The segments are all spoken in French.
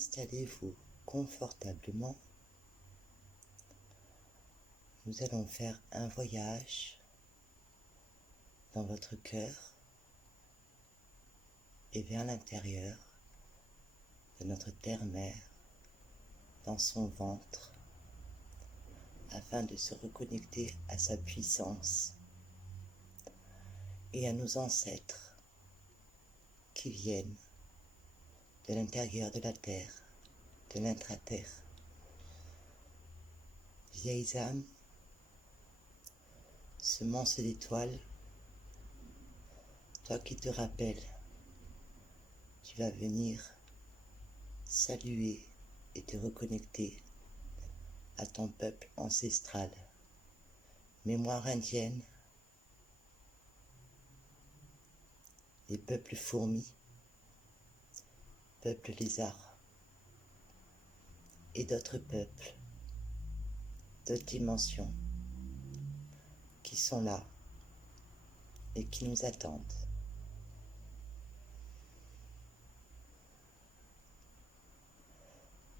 Installez-vous confortablement. Nous allons faire un voyage dans votre cœur et vers l'intérieur de notre terre-mère, dans son ventre, afin de se reconnecter à sa puissance et à nos ancêtres qui viennent de l'intérieur de la terre, de l'intra-terre. Vieilles âmes, semence d'étoiles, toi qui te rappelles, tu vas venir saluer et te reconnecter à ton peuple ancestral. Mémoire indienne, les peuples fourmis, peuple lézard et d'autres peuples, d'autres dimensions qui sont là et qui nous attendent.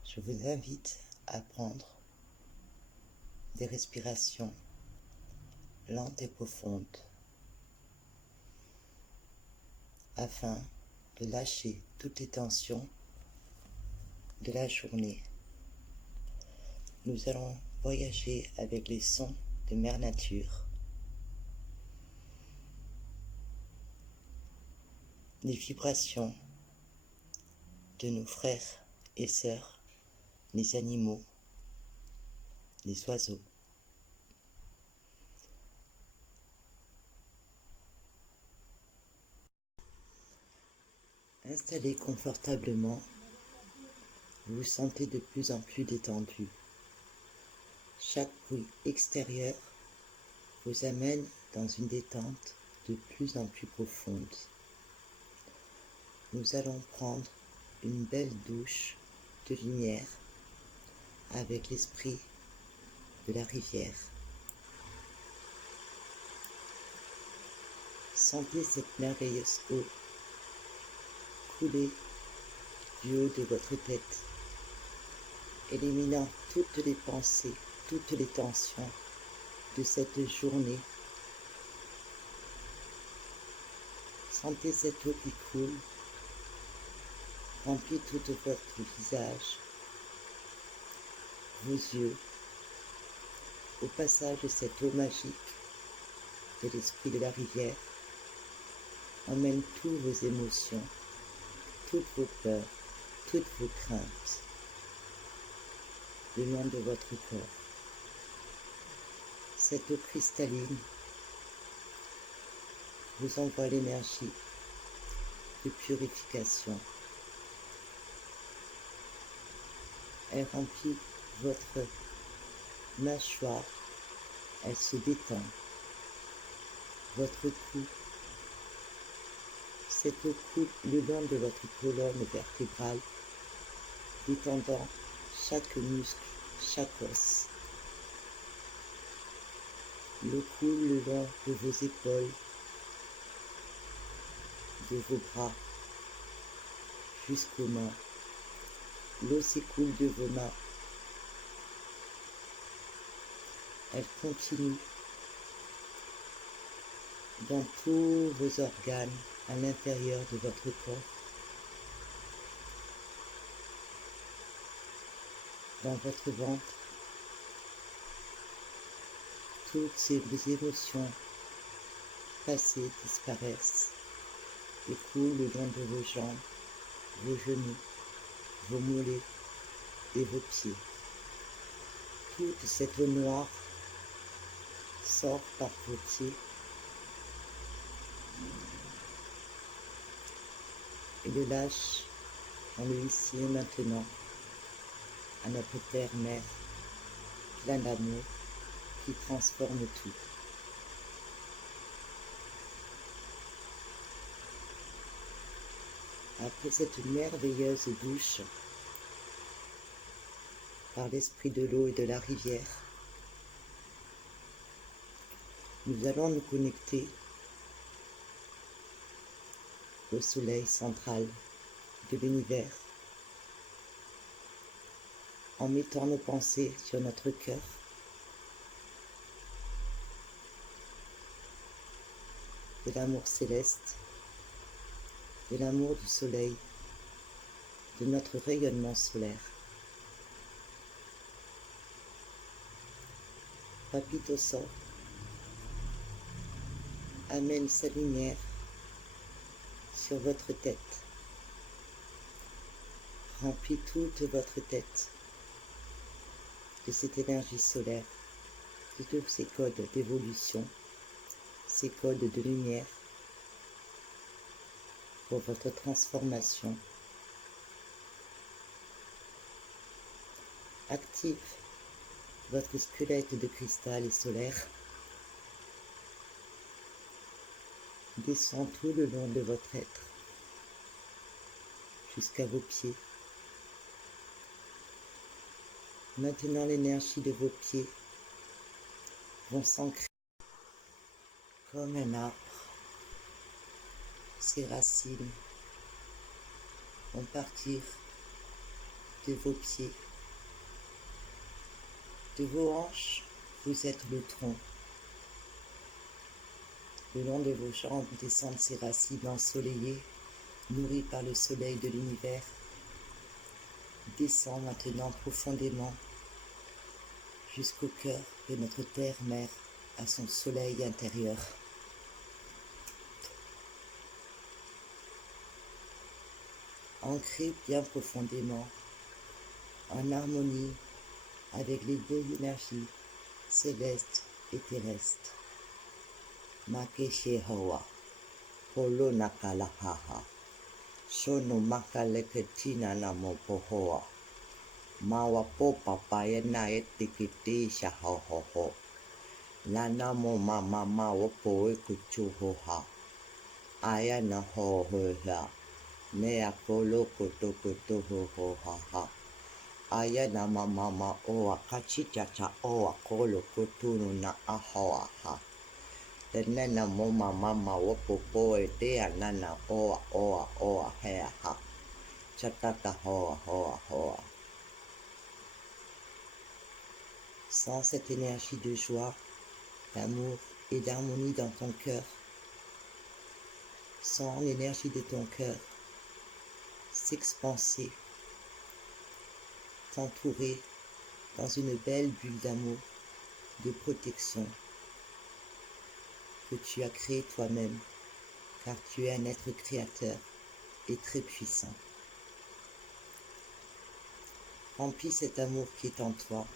Je vous invite à prendre des respirations lentes et profondes afin de lâcher toutes les tensions de la journée. Nous allons voyager avec les sons de Mère Nature, les vibrations de nos frères et sœurs, les animaux, les oiseaux. Installez confortablement, vous vous sentez de plus en plus détendu. Chaque bruit extérieur vous amène dans une détente de plus en plus profonde. Nous allons prendre une belle douche de lumière avec l'esprit de la rivière. Sentez cette merveilleuse eau couler du haut de votre tête, éliminant toutes les pensées, toutes les tensions de cette journée. Sentez cette eau qui coule, remplit tout votre visage, vos yeux. Au passage de cette eau magique de l'esprit de la rivière, emmène toutes vos émotions, toutes vos peurs, toutes vos craintes, le long de votre corps. Cette eau cristalline vous envoie l'énergie de purification. Elle remplit votre mâchoire, elle se détend. Votre cou, cette eau coule le long de votre colonne vertébrale, détendant chaque muscle, chaque os. L'eau coule le long de vos épaules, de vos bras, jusqu'aux mains. L'eau s'écoule de vos mains. Elle continue dans tous vos organes à l'intérieur de votre corps, dans votre ventre. Toutes ces émotions passées disparaissent et coulent le long de vos jambes, vos genoux, vos mollets et vos pieds. Toute cette eau noire sort par vos pieds et le lâche dans le ici et maintenant à notre terre-mère, plein d'amour qui transforme tout. Après cette merveilleuse douche par l'esprit de l'eau et de la rivière, nous allons nous connecter au soleil central de l'univers, en mettant nos pensées sur notre cœur. De l'amour céleste, de l'amour du soleil, de notre rayonnement solaire. Papito Sor amène sa lumière sur votre tête, remplit toute votre tête de cette énergie solaire, de tous ces codes d'évolution, ces codes de lumière pour votre transformation. Active votre squelette de cristal et solaire. Descend tout le long de votre être, jusqu'à vos pieds. Maintenant, l'énergie de vos pieds vont s'ancrer comme un arbre. Ses racines vont partir de vos pieds. De vos hanches, vous êtes le tronc. Le long de vos jambes descendent ces racines ensoleillées, nourries par le soleil de l'univers. Descend maintenant profondément jusqu'au cœur de notre terre-mère, à son soleil intérieur. Ancré bien profondément, en harmonie avec les deux énergies célestes et terrestres. Makeshe Hawa, Polo Nakalahaha, Shono Makaleketina Namo Pohoa, Mawa Popa Payana Etikiti Shahoho, Lana Mo Mama Mawa Poe Kuchuhoha, Ayana Ho Hoha, Nea Polo Kotokoto Hoha. Ayana mama oa kachichacha oa kolo kutunu na ahoa ha. Tenena moma mama wapopo e dea nana oa hea ha. Chatata hoa. Sens cette énergie de joie, d'amour et d'harmonie dans ton cœur. Sens l'énergie de ton cœur s'expanser, t'entourer dans une belle bulle d'amour, de protection que tu as créée toi-même, car tu es un être créateur et très puissant. Remplis cet amour qui est en toi,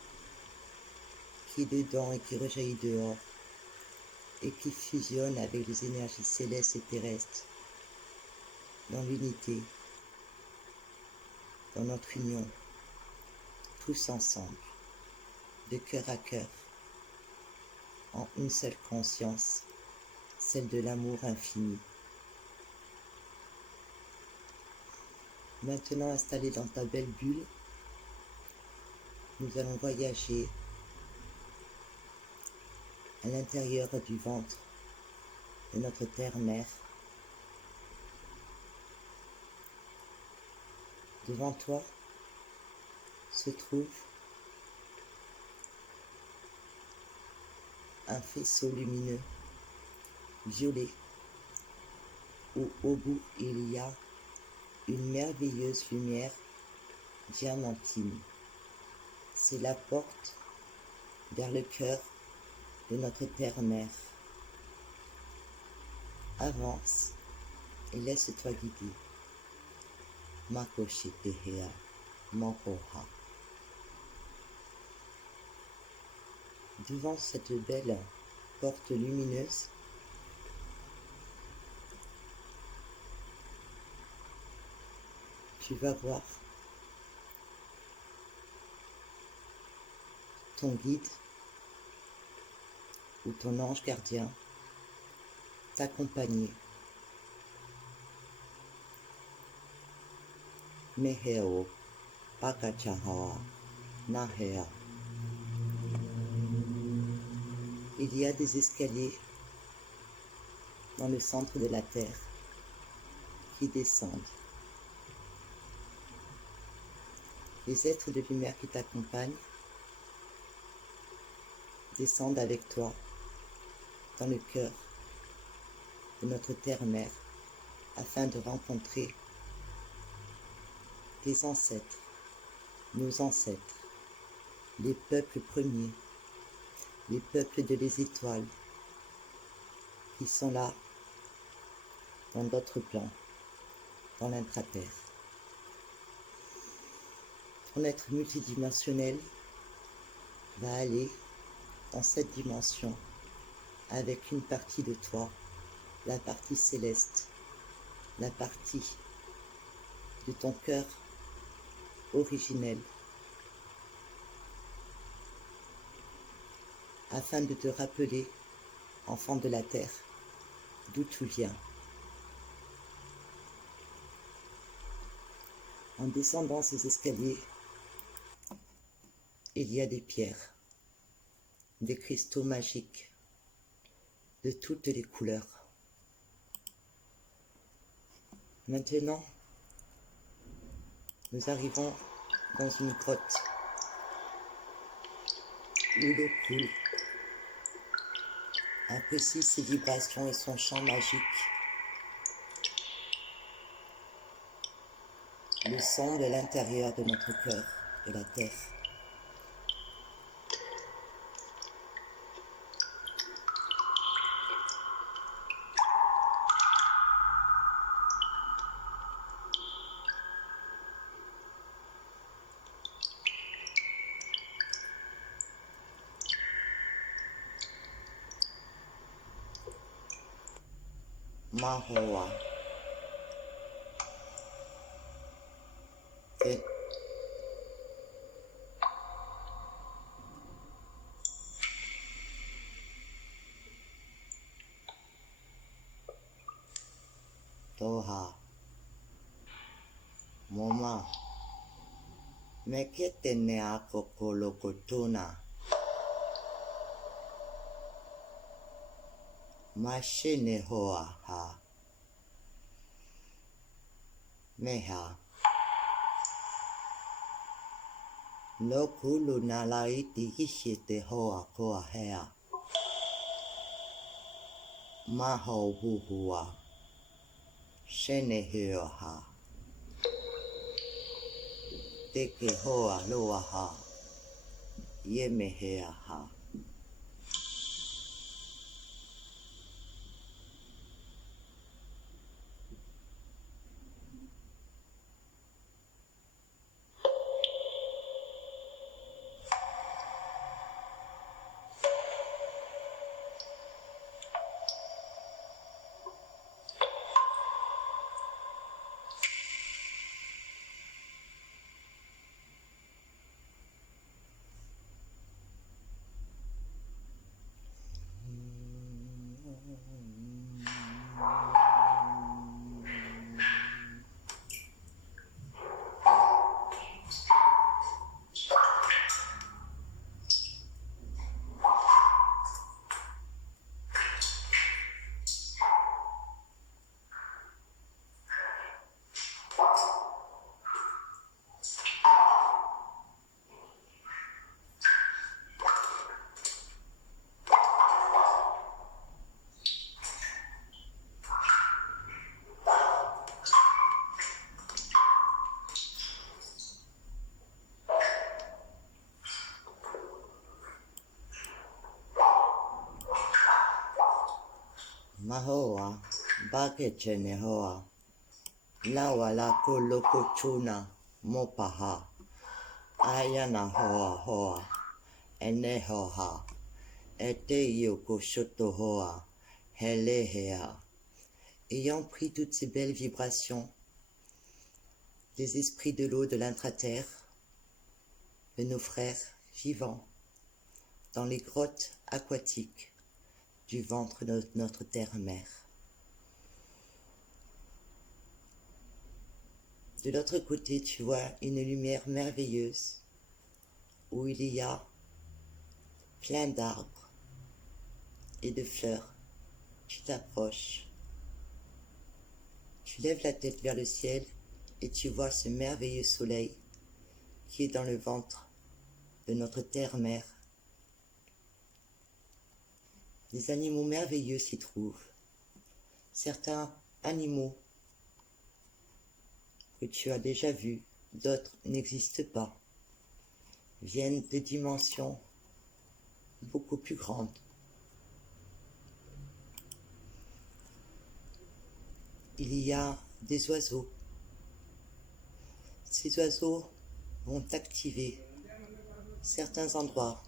qui est dedans et qui rejaillit dehors, et qui fusionne avec les énergies célestes et terrestres, dans l'unité, dans notre union, tous ensemble, de cœur à cœur, en une seule conscience, celle de l'amour infini. Maintenant installé dans ta belle bulle, nous allons voyager à l'intérieur du ventre de notre terre-mère. Devant toi se trouve un faisceau lumineux, violet, où au bout il y a une merveilleuse lumière diamantine. C'est la porte vers le cœur de notre terre-mère. Avance et laisse-toi guider. Makoshi tehea, makoha. Devant cette belle porte lumineuse, tu vas voir ton guide ou ton ange gardien t'accompagner. Meheo, Pakachaha, Nahea. Il y a des escaliers dans le centre de la terre qui descendent. Les êtres de lumière qui t'accompagnent descendent avec toi dans le cœur de notre terre-mère afin de rencontrer tes ancêtres, nos ancêtres, les peuples premiers, les peuples de les étoiles qui sont là dans d'autres plans, dans l'intraterre. Ton être multidimensionnel va aller dans cette dimension avec une partie de toi, la partie céleste, la partie de ton cœur originel, afin de te rappeler, enfant de la terre, d'où tu viens. En descendant ces escaliers, il y a des pierres, des cristaux magiques, de toutes les couleurs. Maintenant, nous arrivons dans une grotte où l'eau coule, apprécie ses vibrations et son chant magique. Le son de l'intérieur de notre cœur, de la terre. Mahoa. Et Toha. Moma. Mekete ne akokolokotuna. Mashine hoa ha. Meha. No kulu na laiti hishite hoa koa hea. Maho huhua. Shene heo ha. Teke hoa loa ha. Yeme hea ha. Mahoa, bakechene hoa, lawa la kolokochuna, mopaha, ayana hoa hoa, ene hoa, ete yoko shoto hoa, helehea. Ayant pris toutes ces belles vibrations, des esprits de l'eau de l'intraterre, de nos frères vivants, dans les grottes aquatiques, du ventre de notre terre-mère. De l'autre côté, tu vois une lumière merveilleuse où il y a plein d'arbres et de fleurs. Tu t'approches. Tu lèves la tête vers le ciel et tu vois ce merveilleux soleil qui est dans le ventre de notre terre-mère. Des animaux merveilleux s'y trouvent. Certains animaux que tu as déjà vus, d'autres n'existent pas, viennent de dimensions beaucoup plus grandes. Il y a des oiseaux. Ces oiseaux vont activer certains endroits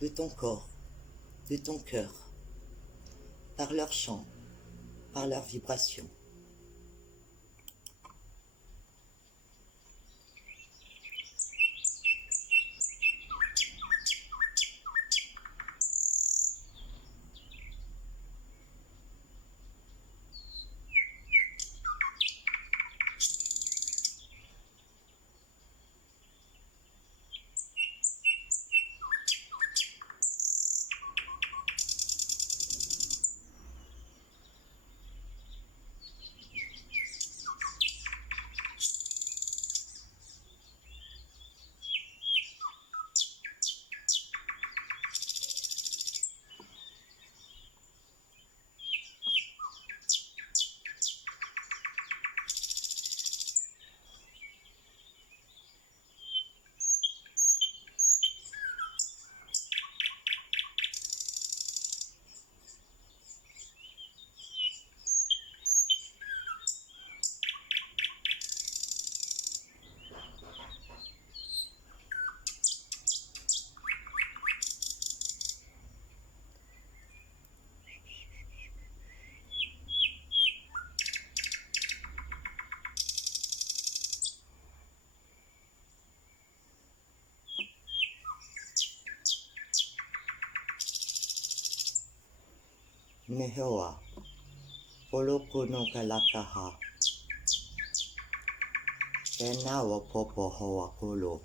de ton corps, de ton cœur, par leur chant, par leur vibration. Nehoa, poloko no kalakaha, tena wa popo hoa kolo.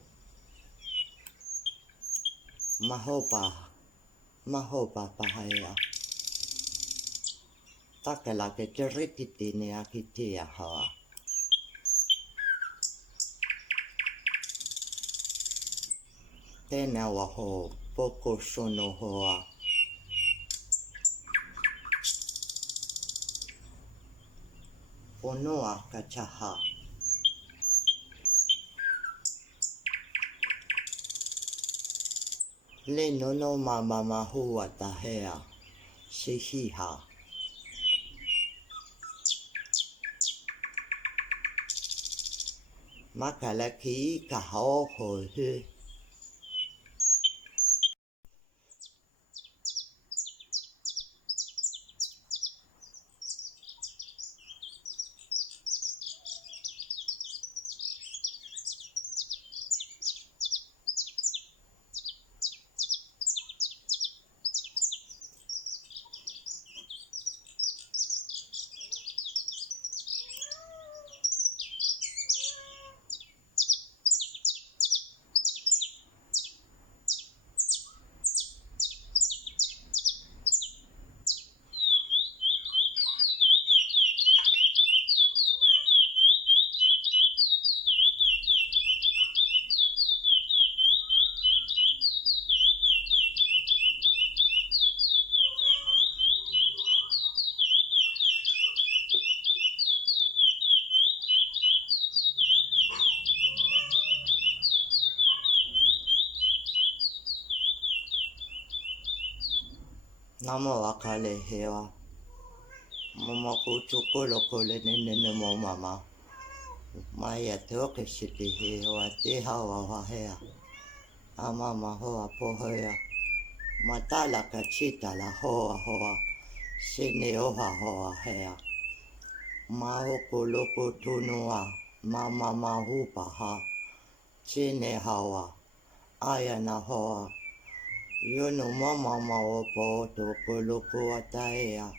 Mahopa pahaya. Takalake terititi ne akitea hoa. Tena wa ho, poko shono hoa. Ponoa kachaha. Le nono mama mahua tahea. Shihiha. Makalaki ka hoho he. Namo akale hewa. Mama kutu kolo kole nene mo mama. Maya toke shiti hewa te hawa wahea. Amama hoa pohoya. Matala kachita la hoa hoa. Sine oha hoa hea. Mahoko loko tunua. Mama mahupa ha. Sine hawa. Aya na hoa. Yono mama maopo toko loko ataea.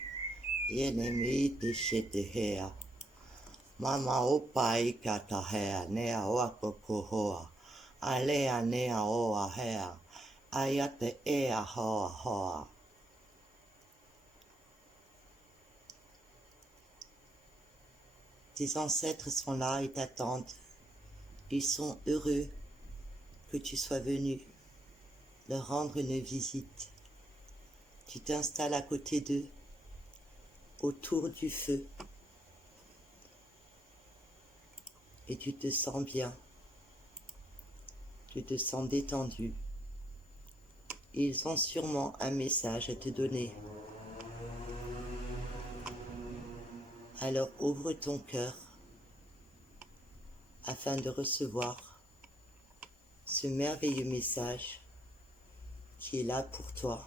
Yene miiti shiti hea. Mama opa ika tahea nea wako kuhoa. Alea nea oa hea. Ayate ea hoa hoa. Tes ancêtres sont là et t'attendent Ils sont heureux que tu sois venu leur rendre une visite. Tu t'installes à côté d'eux, autour du feu, et tu te sens bien, tu te sens détendu. Ils ont sûrement un message à te donner. Alors ouvre ton cœur afin de recevoir ce merveilleux message qui est là pour toi.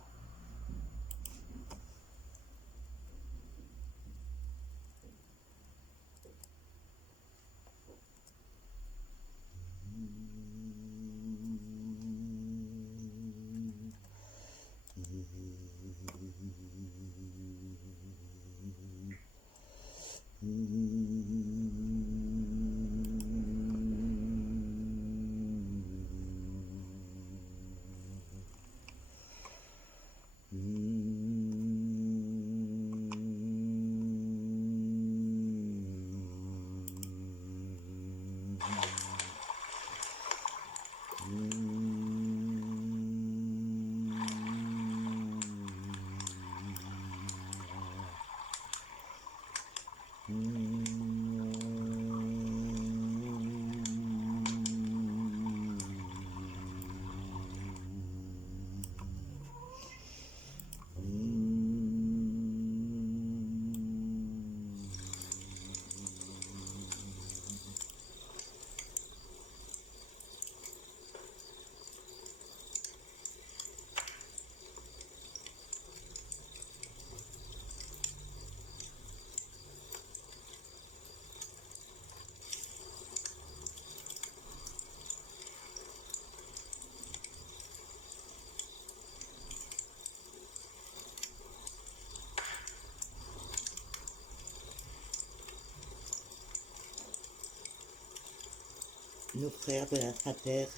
Nos frères de l'intra-terre,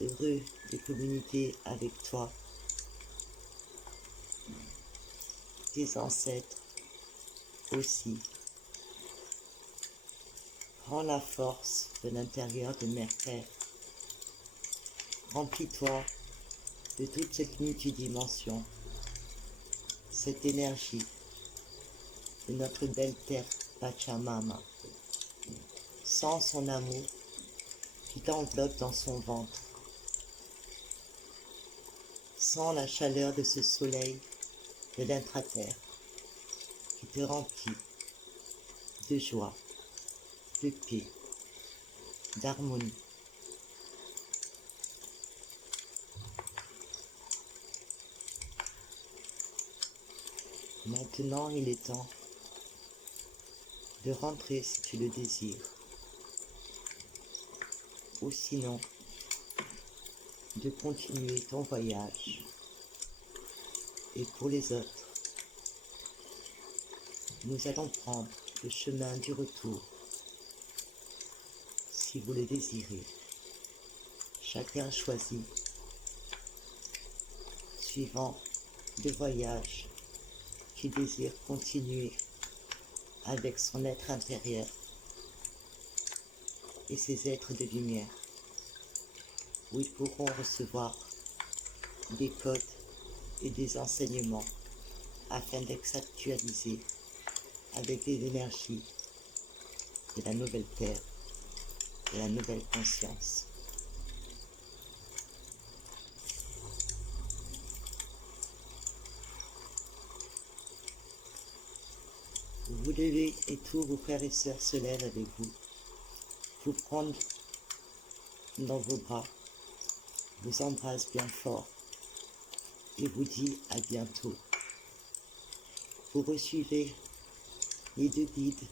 heureux de communiquer avec toi. Tes ancêtres aussi. Prends la force de l'intérieur de Mère-Terre. Remplis-toi de toute cette multidimension, cette énergie de notre belle terre Pachamama. Sens son amour qui t'enveloppe dans son ventre. Sens la chaleur de ce soleil de l'intra-terre qui te remplit de joie, de paix, d'harmonie. Maintenant, il est temps de rentrer si tu le désires, ou sinon de continuer ton voyage. Et pour les autres, nous allons prendre le chemin du retour, si vous le désirez. Chacun choisit, suivant le voyage qu'il désire continuer avec son être intérieur et ses êtres de lumière, où ils pourront recevoir des codes et des enseignements afin d'être actualisés avec les énergies de la nouvelle terre, de la nouvelle conscience. Vous levez et tous vos frères et sœurs se lèvent avec vous, vous prendre dans vos bras, vous embrasse bien fort et vous dit à bientôt. Vous recevez les deux guides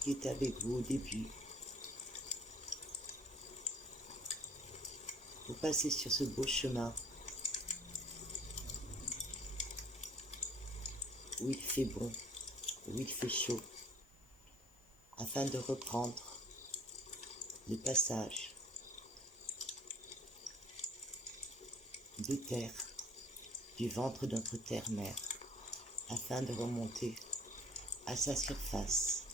qui étaient avec vous au début. Vous passez sur ce beau chemin où il fait bon, où il fait chaud, afin de reprendre le passage de terre, du ventre de notre terre-mère, afin de remonter à sa surface.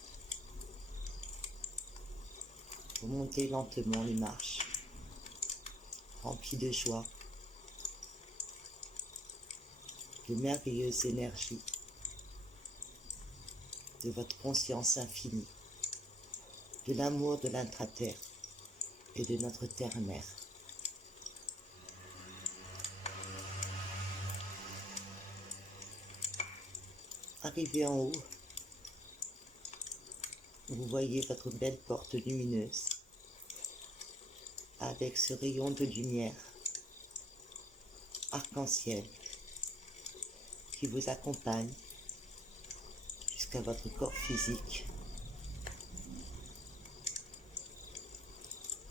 Vous montez lentement les marches, remplis de joie, de merveilleuse énergie, de votre conscience infinie, de l'amour de l'intra-terre et de notre terre-mère. Arrivé en haut, vous voyez votre belle porte lumineuse avec ce rayon de lumière arc-en-ciel qui vous accompagne jusqu'à votre corps physique.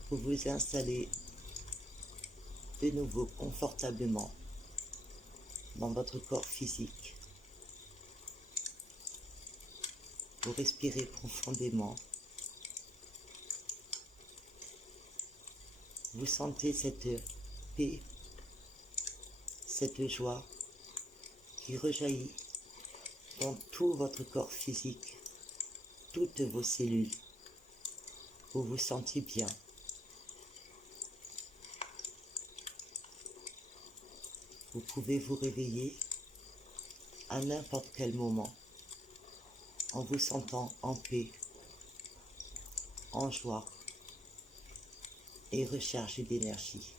Vous vous installez de nouveau confortablement dans votre corps physique. Vous respirez profondément. Vous sentez cette paix, cette joie qui rejaillit dans tout votre corps physique, toutes vos cellules. Vous vous sentez bien. Vous pouvez vous réveiller à n'importe quel moment en vous sentant en paix, en joie et rechargé d'énergie.